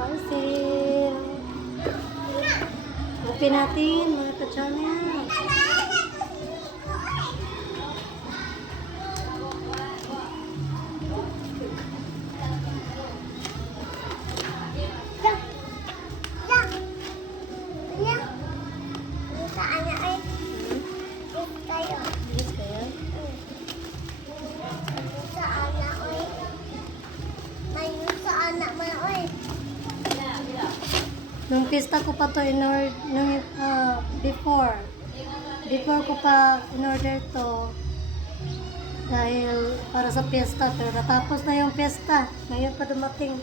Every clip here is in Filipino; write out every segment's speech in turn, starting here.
parcel. Open natin mga ka-channel. Nung pista ko pa to before ko pa in-order to dahil para sa pista, pero natapos na yung pista, ngayon pa dumating.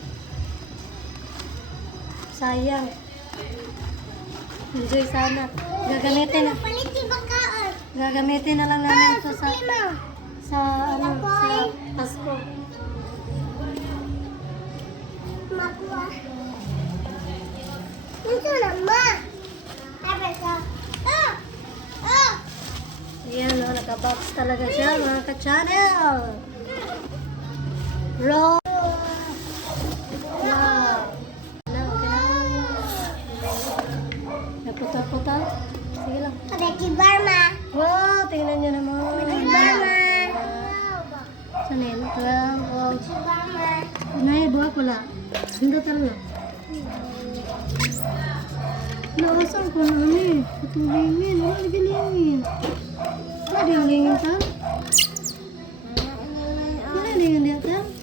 Sayang. Enjoy sana. Gagamitin na lang namin to sa Pasko. Ayan o, naka-box talaga siya mga ka-channel. Roll! Wow! Naputal-putal? Sige lang. Wow! Tingnan nyo naman. Saan yun? Wow! Nay, buha pula. Hindi talaga. Naasan ko na kami. Patulingin. Wala nagilingin. Wala di ang lingin, Tam? Wala di ang lingin, Tam?